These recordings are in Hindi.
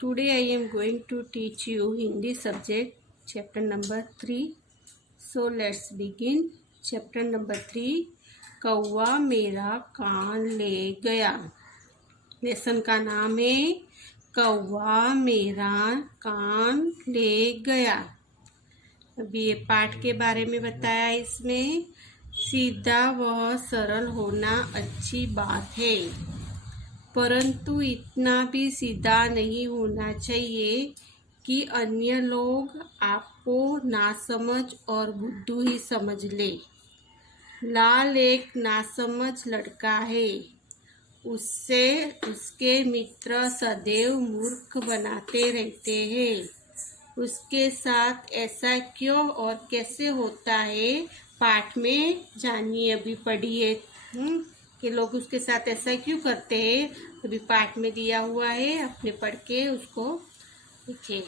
Today I am going to teach you Hindi subject chapter number 3. So let's begin. Chapter number 3 कौवा मेरा कान ले गया। लेसन का नाम है कौवा मेरा कान ले गया। अभी ये पाठ के बारे में बताया इसमें। सीधा व सरल होना अच्छी बात है, परंतु इतना भी सीधा नहीं होना चाहिए कि अन्य लोग आपको नासमझ और बुद्धू ही समझ ले। लाल एक नासमझ लड़का है, उससे उसके मित्र सदैव मूर्ख बनाते रहते हैं। उसके साथ ऐसा क्यों और कैसे होता है, पाठ में जानिए। अभी पढ़िए कि लोग उसके साथ ऐसा क्यों करते हैं। अभी पाठ में दिया हुआ है, अपने पढ़ के उसको लिखिए।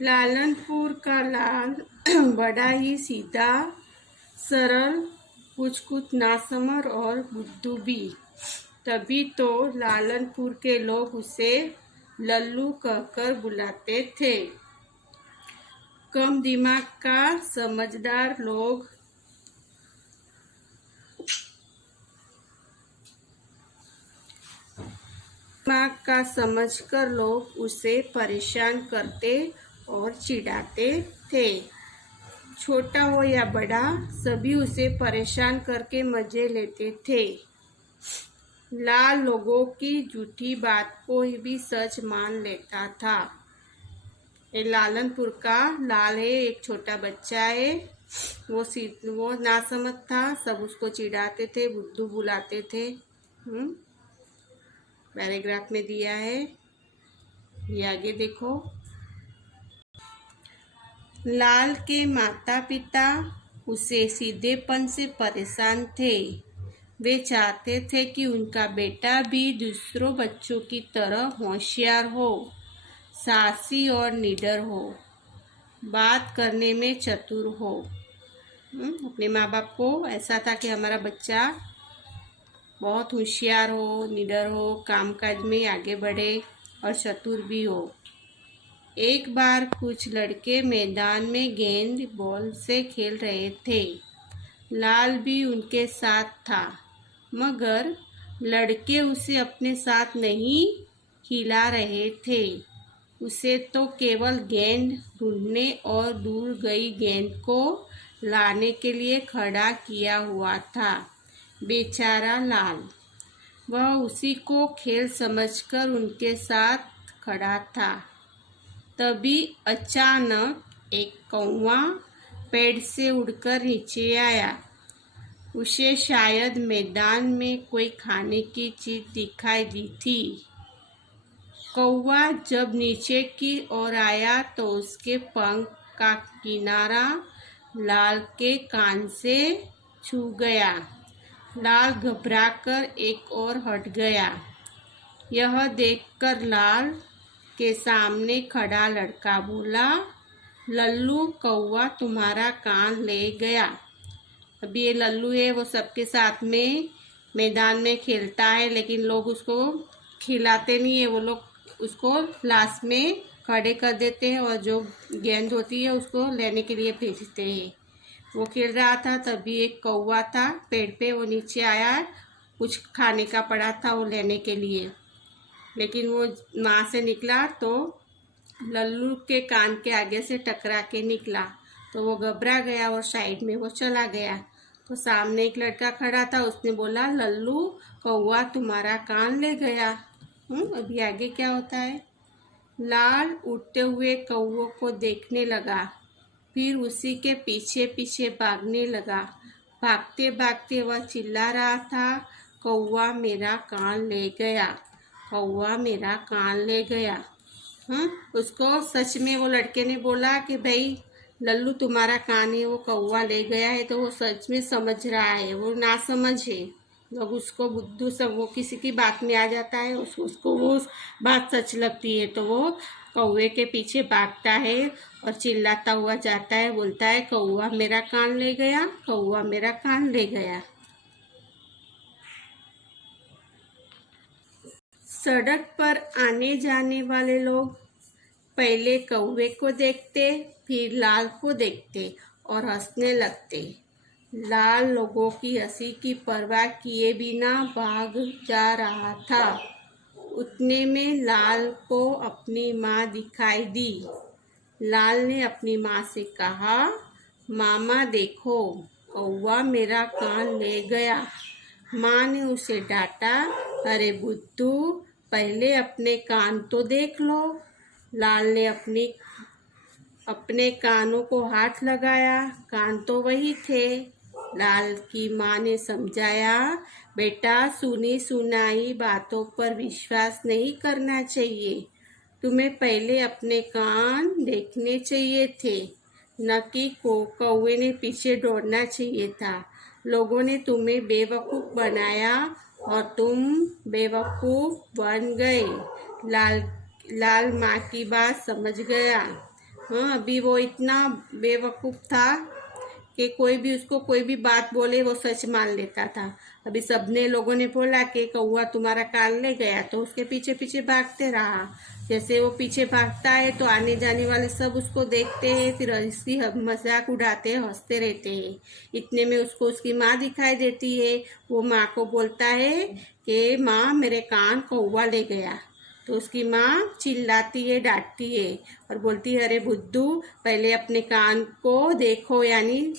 लालनपुर का लाल बड़ा ही सीधा सरल, कुछ नासमझ और बुद्धू भी। तभी तो लालनपुर के लोग उसे लल्लू कहकर बुलाते थे। कम दिमाग का समझदार लोग दिमाग का समझकर लोग उसे परेशान करते और चिढ़ाते थे। छोटा हो या बड़ा, सभी उसे परेशान करके मजे लेते थे। लाल लोगों की झूठी बात को भी सच मान लेता था। ये लालनपुर का लाल है, एक छोटा बच्चा है। वो नासमझ था, सब उसको चिढ़ाते थे, बुद्धू बुलाते थे। पैराग्राफ में दिया है, ये आगे देखो। लाल के माता पिता उसे सीधेपन से परेशान थे। वे चाहते थे कि उनका बेटा भी दूसरों बच्चों की तरह होशियार हो, साहसी और निडर हो, बात करने में चतुर हो। अपने माँ बाप को ऐसा था कि हमारा बच्चा बहुत होशियार हो, निडर हो, कामकाज में आगे बढ़े और चतुर भी हो। एक बार कुछ लड़के मैदान में गेंद बॉल से खेल रहे थे। लाल भी उनके साथ था, मगर लड़के उसे अपने साथ नहीं खिला रहे थे। उसे तो केवल गेंद ढूंढने और दूर गई गेंद को लाने के लिए खड़ा किया हुआ था। बेचारा लाल, वह उसी को खेल समझकर उनके साथ खड़ा था। तभी अचानक एक कौवा पेड़ से उड़कर नीचे आया। उसे शायद मैदान में कोई खाने की चीज दिखाई दी थी। कौवा जब नीचे की ओर आया तो उसके पंख का किनारा लाल के कान से छू गया। लाल घबराकर एक ओर हट गया। यह देखकर लाल के सामने खड़ा लड़का बोला, लल्लू कौवा तुम्हारा कान ले गया। अभी ये लल्लू है, वो सबके साथ में मैदान में खेलता है, लेकिन लोग उसको खिलाते नहीं है। वो लोग उसको लास्ट में खड़े कर देते हैं और जो गेंद होती है उसको लेने के लिए भेजते हैं। वो खेल रहा था, तभी एक कौवा था पेड़ पे, वो नीचे आया, कुछ खाने का पड़ा था वो लेने के लिए। लेकिन वो वहाँ से निकला तो लल्लू के कान के आगे से टकरा के निकला, तो वो घबरा गया और साइड में वो चला गया। तो सामने एक लड़का खड़ा था, उसने बोला, लल्लू कौवा तुम्हारा कान ले गया। अभी आगे क्या होता है। लाल उड़ते हुए कौवे को देखने लगा, फिर उसी के पीछे पीछे भागने लगा। भागते भागते वह चिल्ला रहा था, कौवा मेरा कान ले गया, कौवा मेरा कान ले गया। उसको सच में वो लड़के ने बोला कि भाई लल्लू तुम्हारा कान है, वो कौवा ले गया है, तो वो सच में समझ रहा है। वो नासमझ है, लोग उसको बुद्धू सब, वो किसी की बात में आ जाता है, उसको वो बात सच लगती है, तो वो कौवे के पीछे भागता है और चिल्लाता हुआ जाता है, बोलता है कौवा मेरा कान ले गया, कौवा मेरा कान ले गया। सड़क पर आने जाने वाले लोग पहले कौवे को देखते, फिर लाल को देखते और हंसने लगते। लाल लोगों की हंसी की परवाह किए बिना भाग जा रहा था। उतने में लाल को अपनी माँ दिखाई दी। लाल ने अपनी माँ से कहा, मामा देखो, कौवा मेरा कान ले गया। माँ ने उसे डांटा, अरे बुद्धू, पहले अपने कान तो देख लो। लाल ने अपने कानों को हाथ लगाया, कान तो वही थे। लाल की माँ ने समझाया, बेटा, सुनी सुनाई बातों पर विश्वास नहीं करना चाहिए। तुम्हें पहले अपने कान देखने चाहिए थे, न कि कौवे ने पीछे दौड़ना चाहिए था। लोगों ने तुम्हें बेवकूफ़ बनाया और तुम बेवकूफ़ बन गए। लाल माँ की बात समझ गया। हाँ, अभी वो इतना बेवकूफ़ था कि कोई भी उसको कोई भी बात बोले वो सच मान लेता था। अभी सबने लोगों ने बोला कि कौवा तुम्हारा कान ले गया, तो उसके पीछे पीछे भागते रहा। जैसे वो पीछे भागता है तो आने जाने वाले सब उसको देखते हैं, फिर इसकी मजाक उड़ाते हैं, हंसते रहते हैं। इतने में उसको उसकी माँ दिखाई देती है। वो माँ को बोलता है कि माँ, मेरे कान कौवा ले गया। तो उसकी माँ चिल्लाती है, डांटती है और बोलती है, अरे बुद्धू, पहले अपने कान को देखो, यानी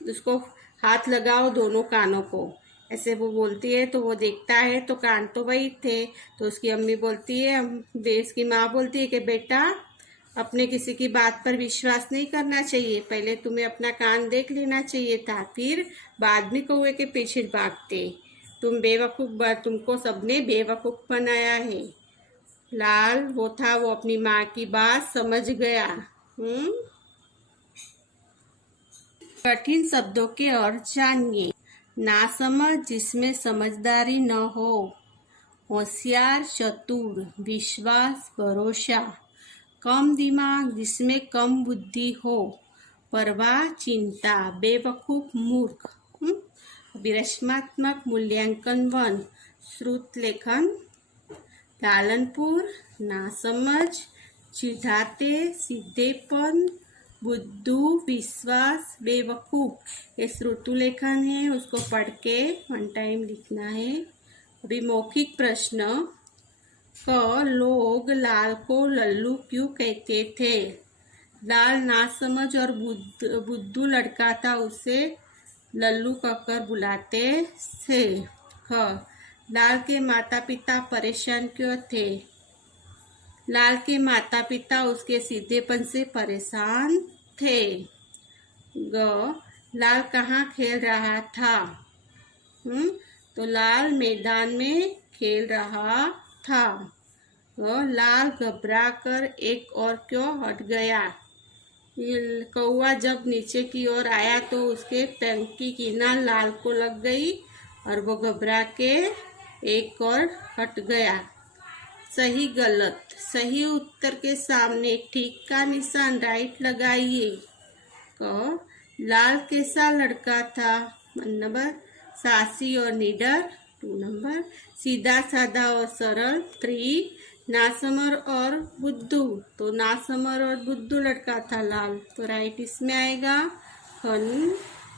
उसको हाथ लगाओ दोनों कानों को। ऐसे वो बोलती है तो वो देखता है तो कान तो वही थे। तो उसकी अम्मी बोलती है, उसकी माँ बोलती है कि बेटा, अपने किसी की बात पर विश्वास नहीं करना चाहिए, पहले तुम्हें अपना कान देख लेना चाहिए था, फिर बाद में कौवे के पीछे भागते। तुमको सबने बेवकूफ़ बनाया है। लाल वो अपनी माँ की बात समझ गया। कठिन शब्दों के अर्थ जानिए। नासमझ, जिसमें समझदारी न हो। होशियार, चतुर, विश्वास, भरोसा। कम दिमाग, जिसमें कम बुद्धि हो। परवाह, चिंता, बेवकूफ, मूर्ख। विरचनात्मक मूल्यांकन 1। श्रुत लेखन। लालनपुर, नासमझ, चिढ़ाते, सीधेपन, बुद्धू, विश्वास, बेवकूफ। ये श्रुतु लेखन है, उसको पढ़ के 1 टाइम लिखना है। अभी मौखिक प्रश्न। लोग लाल को लल्लू क्यों कहते थे? लाल नासमझ और बुद्धू लड़का था, उसे लल्लू कहकर बुलाते थे। लाल के माता पिता परेशान क्यों थे? लाल के माता पिता उसके सीधेपन से परेशान थे। लाल कहाँ खेल रहा था? तो लाल मैदान में खेल रहा था। लाल घबराकर एक और क्यों हट गया? कौवा जब नीचे की ओर आया तो उसके पंख की किनार लाल को लग गई और वो घबरा के एक और हट गया। सही गलत। सही उत्तर के सामने ठीक का निशान राइट लगाइए। लाल कैसा लड़का था? 1 नंबर। साहसी और निडर। 2 नंबर। सीधा साधा और सरल। 3। नासमझ और बुद्धू, तो नासमझ और बुद्धू लड़का था लाल, तो राइट इसमें आएगा।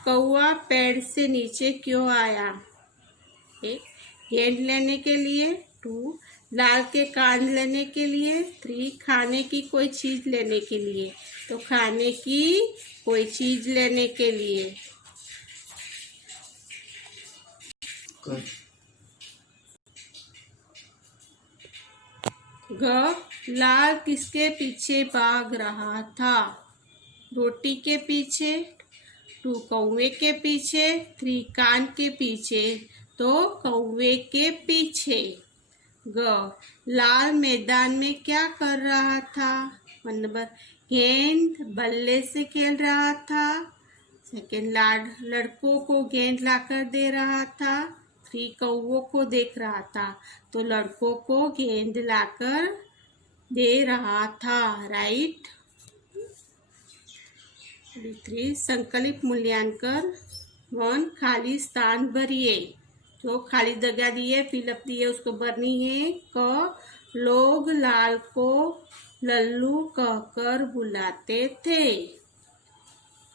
कौवा पेड़ से नीचे क्यों आया? 1। गेंद लेने के लिए। 2। लाल के कान लेने के लिए। 3। खाने की कोई चीज लेने के लिए, तो खाने की कोई चीज लेने के लिए। लाल किसके पीछे भाग रहा था? रोटी के पीछे। 2। कौवे के पीछे। 3। कान के पीछे, तो कौवे के पीछे। लाल मैदान में क्या कर रहा था? 1 नंबर। गेंद बल्ले से खेल रहा था। 2। लड़कों को गेंद लाकर दे रहा था। 3। कौवों को देख रहा था, तो लड़कों को गेंद लाकर दे रहा था, राइट। 3। संकलित मूल्यांकन 1। खाली स्थान भरिए। जो खाली जगह दी है, फिलअप दी है, उसको भरनी है। क, लोग लाल को लल्लू कहकर बुलाते थे।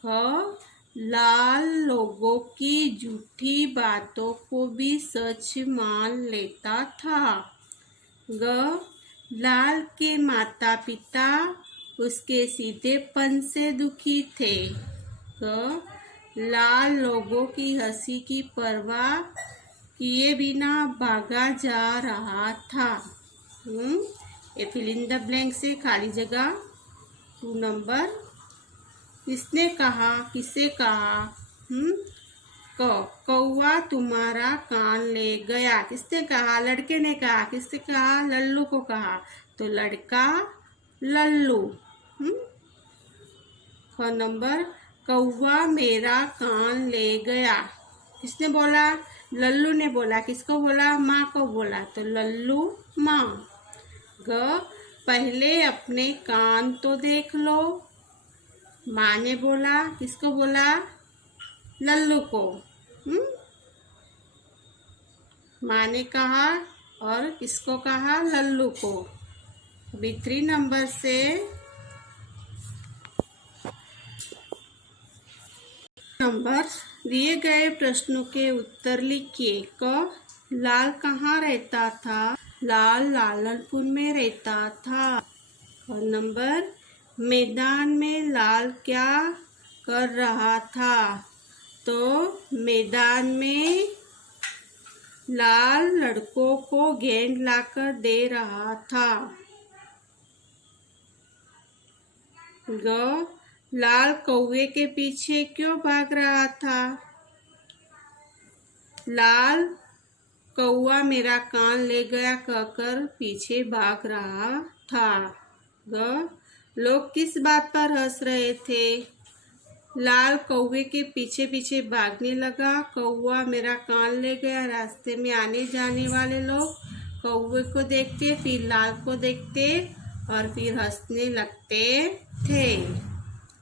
ख, लाल लोगों की झूठी बातों को भी सच मान लेता था। ग, लाल के माता पिता उसके सीधेपन से दुखी थे। ग, लाल लोगों की हंसी की परवाह किए बिना भागा जा रहा था। ये फिल इन द ब्लैंक से खाली जगह 2 नंबर। किसने कहा, किसे कहा? कौवा तुम्हारा कान ले गया। किसने कहा? लड़के ने कहा। किसने कहा? लल्लू को कहा। तो लड़का लल्लू। ख नंबर, कौवा मेरा कान ले गया। किसने बोला? लल्लू ने बोला। किसको बोला? माँ को बोला। तो लल्लू माँ। ग, पहले अपने कान तो देख लो। माँ ने बोला। किसको बोला? लल्लू को। माँ ने कहा और किसको कहा? लल्लू को। अभी 3 नंबर से दिए गए प्रश्नों के उत्तर लिखिए। क, लाल कहाँ रहता था? लाल लालनपुर में रहता था। और नंबर, मैदान में लाल क्या कर रहा था? तो मैदान में लाल लड़कों को गेंद लाकर दे रहा था। ग, लाल कौवे के पीछे क्यों भाग रहा था? लाल कौवा मेरा कान ले गया कहकर पीछे भाग रहा था। ग, लोग किस बात पर हंस रहे थे? लाल कौवे के पीछे पीछे भागने लगा। कौवा मेरा कान ले गया। रास्ते में आने जाने वाले लोग कौवे को देखते, फिर लाल को देखते और फिर हंसने लगते थे।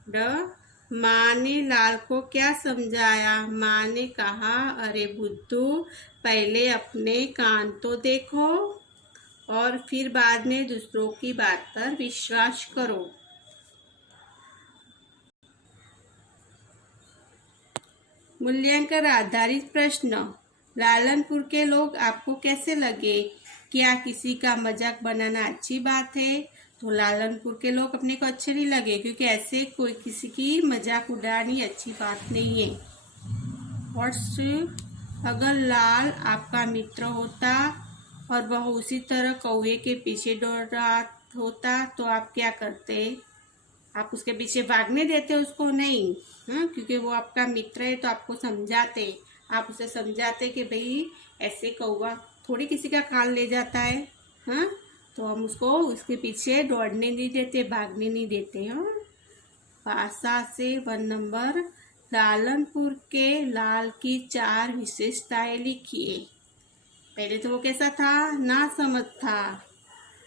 ड, माँ ने लाल को क्या समझाया? माँ ने कहा, अरे बुद्धू, पहले अपने कान तो देखो और फिर बाद में दूसरों की बात पर विश्वास करो। मूल्यांकन आधारित प्रश्न। लालनपुर के लोग आपको कैसे लगे? क्या किसी का मजाक बनाना अच्छी बात है? तो लालनपुर के लोग अपने को अच्छे नहीं लगे, क्योंकि ऐसे कोई किसी की मजाक उड़ानी अच्छी बात नहीं है। व्हाट्स, अगर लाल आपका मित्र होता और वह उसी तरह कौवे के पीछे दौड़ रहा होता तो आप क्या करते? आप उसके पीछे भागने देते? उसको नहीं। क्योंकि वो आपका मित्र है तो आपको समझाते, आप उसे समझाते कि भाई ऐसे कौवा थोड़ी किसी का कान ले जाता है। तो हम उसको उसके पीछे दौड़ने नहीं देते, भागने नहीं देते। भाषा से 1 नंबर। लालनपुर के लाल की 4 विशेषताएं लिखिए। पहले तो वो कैसा था? ना समझ था,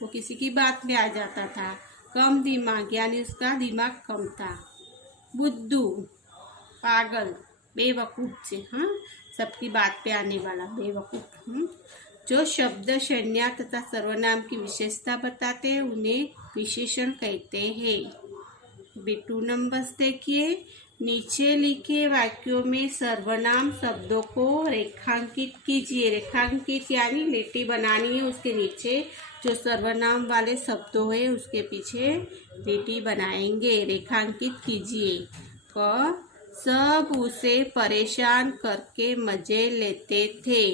वो किसी की बात में आ जाता था। कम दिमाग, यानी उसका दिमाग कम था। बुद्धू, पागल, बेवकूफ से, सबकी बात पे आने वाला बेवकूफ। जो शब्द संज्ञा तथा सर्वनाम की विशेषता बताते हैं उन्हें विशेषण कहते हैं। 2 नंबर्स देखिए। नीचे लिखे वाक्यों में सर्वनाम शब्दों को रेखांकित कीजिए। रेखांकित यानी लिट्टी बनानी है, उसके नीचे जो सर्वनाम वाले शब्दों है उसके पीछे लिट्टी बनाएंगे। रेखांकित कीजिए। क, सब उसे परेशान करके मजे लेते थे।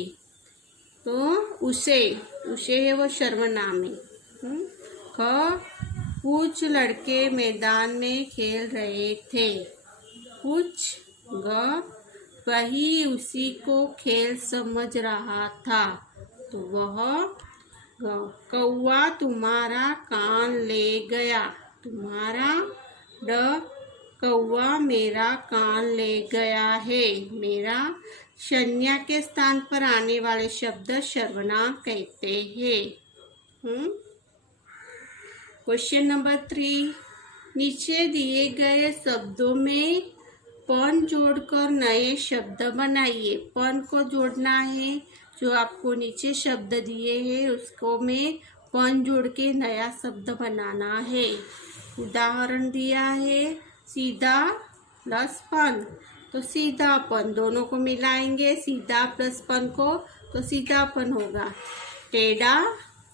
तो उसे है वो सर्वनाम है। ख, कुछ लड़के मैदान में खेल रहे थे। कुछ। ग, वही उसी को खेल समझ रहा था तो वह। कौवा तुम्हारा कान ले गया। तुम्हारा। ड, कौवा मेरा कान ले गया है। मेरा। संज्ञा के स्थान पर आने वाले शब्द सर्वनाम कहते हैं। Question number 3। नीचे दिए गए शब्दों में पन जोड़कर नए शब्द बनाइए। पन को जोड़ना है जो आपको नीचे शब्द दिए हैं उसको में पन जोड़ के नया शब्द बनाना है। उदाहरण दिया है सीधा प्लस पन, तो सीधापन दोनों को मिलाएंगे, सीधा प्लस पन को, तो सीधापन होगा। टेढ़ा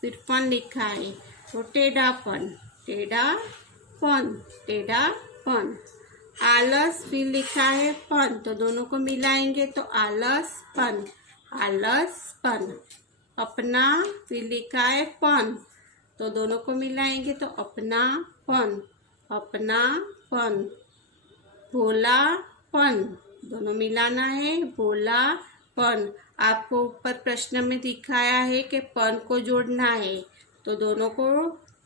फिर पन लिखा है तो टेढ़ापन, टेढ़ापन, टेढ़ापन। आलस फिर लिखा है पन, तो दोनों को मिलाएंगे तो आलसपन, आलसपन। अपना फिर लिखा है पन, तो दोनों को मिलाएंगे तो अपनापन, अपनापन। भोलापन दोनों मिलाना है, भोलापन। आपको ऊपर प्रश्न में दिखाया है कि पन को जोड़ना है, तो दोनों को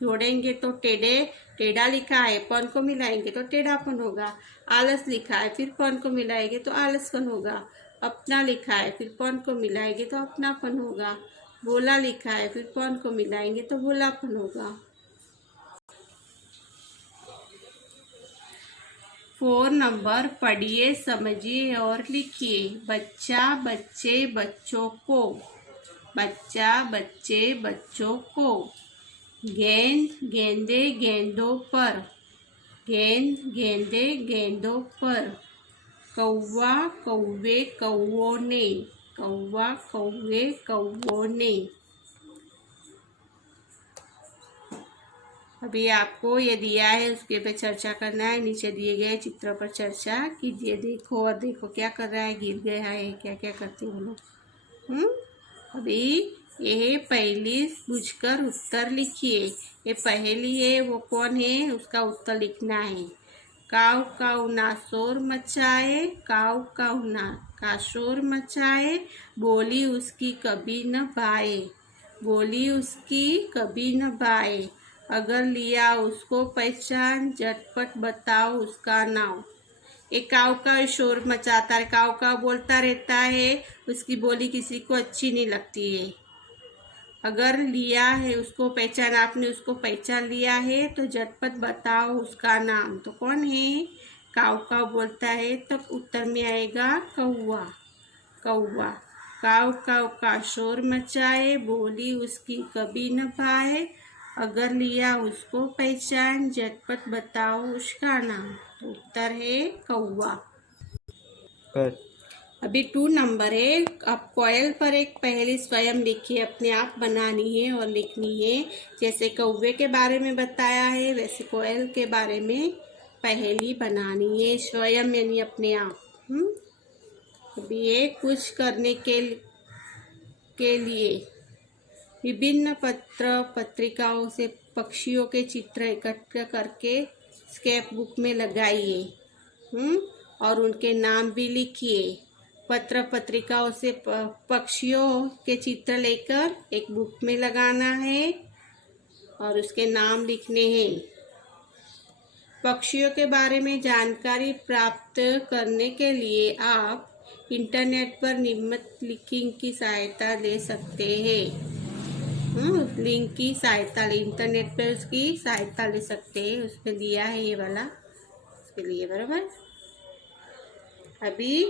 जोड़ेंगे तो टेढ़ा लिखा है, पन को मिलाएंगे तो टेढ़ापन होगा। आलस लिखा है फिर पन को मिलाएंगे तो आलसपन होगा। अपना लिखा है फिर पन को मिलाएंगे तो अपनापन होगा। भोला लिखा है फिर पन को मिलाएंगे तो भोलापन होगा। 4 नंबर पढ़िए, समझिए और लिखिए। बच्चा, बच्चे, बच्चों को, बच्चा, बच्चे, बच्चों को। गेंद, गेंदे, गेंदों पर, गेंद, गेंदे, गेंदों पर। कौवा, कौवे, कौवों ने, कौवा, कौवे, कौवों ने। अभी आपको ये दिया है उसके पे चर्चा करना है। नीचे दिए गए चित्रों पर चर्चा कीजिए। देखो और देखो क्या कर रहा है, गिर गया है, क्या क्या करते हो लोग। अभी ये पहली बुझकर उत्तर लिखिए। ये पहली है, वो कौन है उसका उत्तर लिखना है। काऊ काऊ ना शोर मचाए, काऊ काऊ ना का शोर मचाए, बोली उसकी कभी न बाए, बोली उसकी कभी न बाए। अगर लिया उसको पहचान, झटपट बताओ उसका नाम। एक काऊ का शोर मचाता है, काऊ काऊ बोलता रहता है, उसकी बोली किसी को अच्छी नहीं लगती है। अगर लिया है उसको पहचान, आपने उसको पहचान लिया है तो झटपट बताओ उसका नाम। तो कौन है? काऊ काऊ बोलता है, तब उत्तर में आएगा कौवा, कौवा। काऊ काऊ का शोर मचाए, बोली उसकी कभी न पाए, अगर लिया उसको पहचान, झटपट बताओ उसका नाम। तो उत्तर है कौवा। अभी 2 नंबर है। आप कोयल पर एक पहेली स्वयं लिखिए, अपने आप बनानी है और लिखनी है। जैसे कौवे के बारे में बताया है वैसे कोयल के बारे में पहेली बनानी है, स्वयं यानी अपने आप। अभी ये कुछ करने के लिए विभिन्न पत्र पत्रिकाओं से पक्षियों के चित्र एकत्र करके स्क्रैप बुक में लगाइए और उनके नाम भी लिखिए। पत्र पत्रिकाओं से पक्षियों के चित्र लेकर एक बुक में लगाना है और उसके नाम लिखने हैं। पक्षियों के बारे में जानकारी प्राप्त करने के लिए आप इंटरनेट पर निम्नलिखित लिंक की सहायता ले सकते हैं। लिंक की सहायता ले, इंटरनेट पर उसकी सहायता ले सकते हैं। उसमें दिया है ये वाला, उसके लिए बराबर। अभी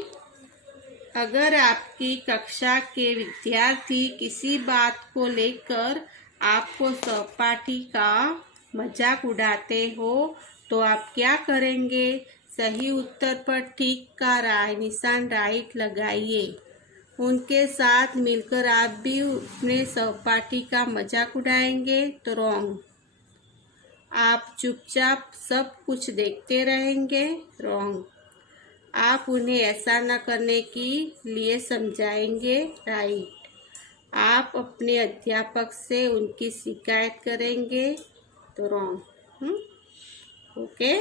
अगर आपकी कक्षा के विद्यार्थी किसी बात को लेकर आपको सहपाठी का मजाक उड़ाते हो तो आप क्या करेंगे? सही उत्तर पर ठीक का निशान राइट लगाइए। उनके साथ मिलकर आप भी अपने सहपाठी का मजाक उड़ाएंगे तो रॉन्ग। आप चुपचाप सब कुछ देखते रहेंगे, रॉन्ग। आप उन्हें ऐसा न करने के लिए समझाएंगे, राइट। आप अपने अध्यापक से उनकी शिकायत करेंगे तो रॉन्ग। ओके।